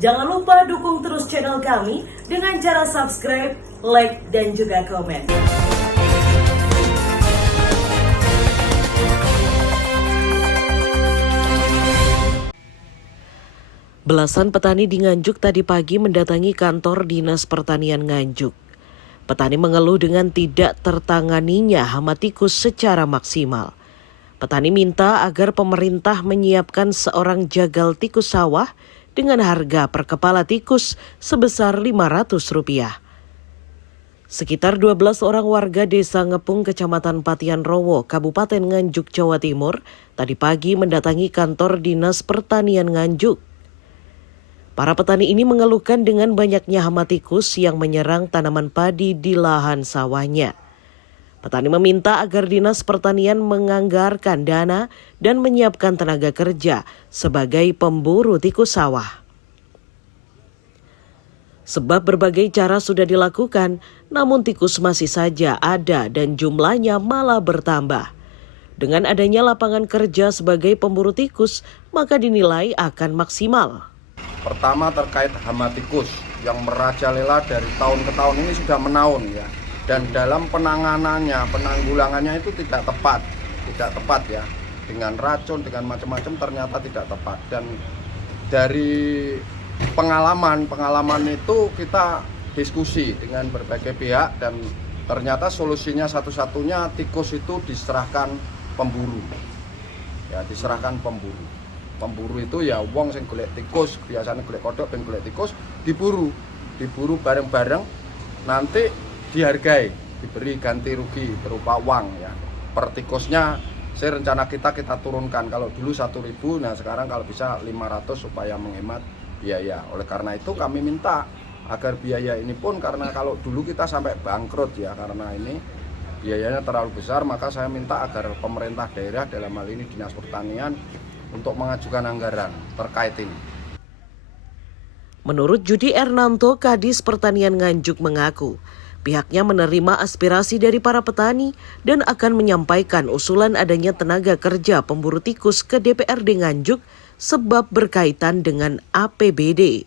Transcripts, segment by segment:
Jangan lupa dukung terus channel kami dengan cara subscribe, like, dan juga komen. Belasan petani di Nganjuk tadi pagi mendatangi kantor Dinas Pertanian Nganjuk. Petani mengeluh dengan tidak tertanganinya hama tikus secara maksimal. Petani minta agar pemerintah menyiapkan seorang jagal tikus sawah dengan harga per kepala tikus sebesar Rp500. Sekitar 12 orang warga desa Ngepung, Kecamatan Patian Rowo, Kabupaten Nganjuk, Jawa Timur, tadi pagi mendatangi kantor Dinas Pertanian Nganjuk. Para petani ini mengeluhkan dengan banyaknya hama tikus yang menyerang tanaman padi di lahan sawahnya. Petani meminta agar Dinas Pertanian menganggarkan dana dan menyiapkan tenaga kerja sebagai pemburu tikus sawah. Sebab berbagai cara sudah dilakukan, namun tikus masih saja ada dan jumlahnya malah bertambah. Dengan adanya lapangan kerja sebagai pemburu tikus, maka dinilai akan maksimal. Pertama terkait hama tikus yang merajalela dari tahun ke tahun ini sudah menaun ya. Dan dalam penanggulangannya itu tidak tepat ya. Dengan racun, dengan macam-macam ternyata tidak tepat. Dan dari pengalaman itu kita diskusi dengan berbagai pihak dan ternyata solusinya satu-satunya tikus itu diserahkan pemburu. Ya, diserahkan pemburu. Pemburu itu ya wong sing golek tikus, biasanya golek kodok dan golek tikus diburu bareng-bareng, nanti dihargai, diberi ganti rugi berupa uang ya. Per tikusnya rencana kita turunkan, kalau dulu 1.000, nah sekarang kalau bisa 500 supaya menghemat biaya. Oleh karena itu kami minta agar biaya ini pun, karena kalau dulu kita sampai bangkrut ya, karena ini biayanya terlalu besar, maka saya minta agar pemerintah daerah, dalam hal ini Dinas Pertanian, untuk mengajukan anggaran terkait ini. Menurut Judi Ernanto, Kadis Pertanian Nganjuk mengaku, pihaknya menerima aspirasi dari para petani dan akan menyampaikan usulan adanya tenaga kerja pemburu tikus ke DPRD Nganjuk sebab berkaitan dengan APBD.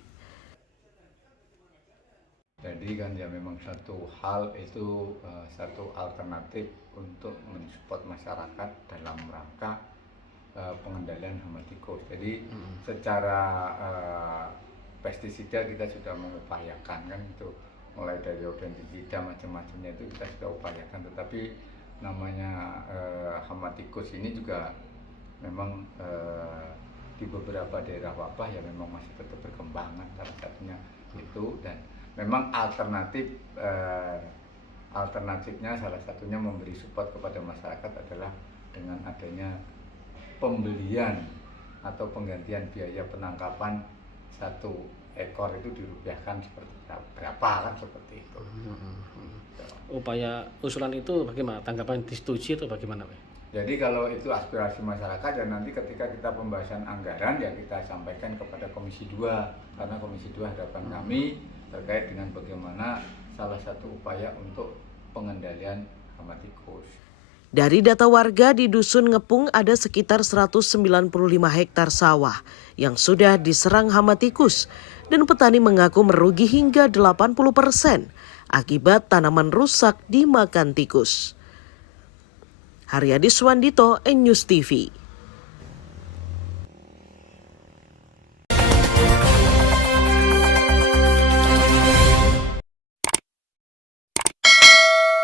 Jadi kan ya memang satu hal itu satu alternatif untuk mensupport masyarakat dalam rangka pengendalian hama tikus. Jadi secara pestisida kita sudah mengupayakan kan itu, mulai dari rodentisida macam-macamnya itu kita sudah upayakan, tetapi namanya hama tikus ini juga memang di beberapa daerah wabah ya memang masih tetap berkembangan, salah satunya itu, dan memang alternatifnya salah satunya memberi support kepada masyarakat adalah dengan adanya pembelian atau penggantian biaya penangkapan satu ekor itu dirupiahkan seperti berapa kan, seperti itu. Upaya usulan itu bagaimana? Tanggapan disetujui atau bagaimana, Pak? Jadi kalau itu aspirasi masyarakat, dan nanti ketika kita pembahasan anggaran ya kita sampaikan kepada Komisi 2, karena Komisi 2 hadapan kami terkait dengan bagaimana salah satu upaya untuk pengendalian hama tikus. Dari data warga di Dusun Ngepung ada sekitar 195 hektar sawah yang sudah diserang hama tikus dan petani mengaku merugi hingga 80% akibat tanaman rusak dimakan tikus. Haryadi Swandito, News TV.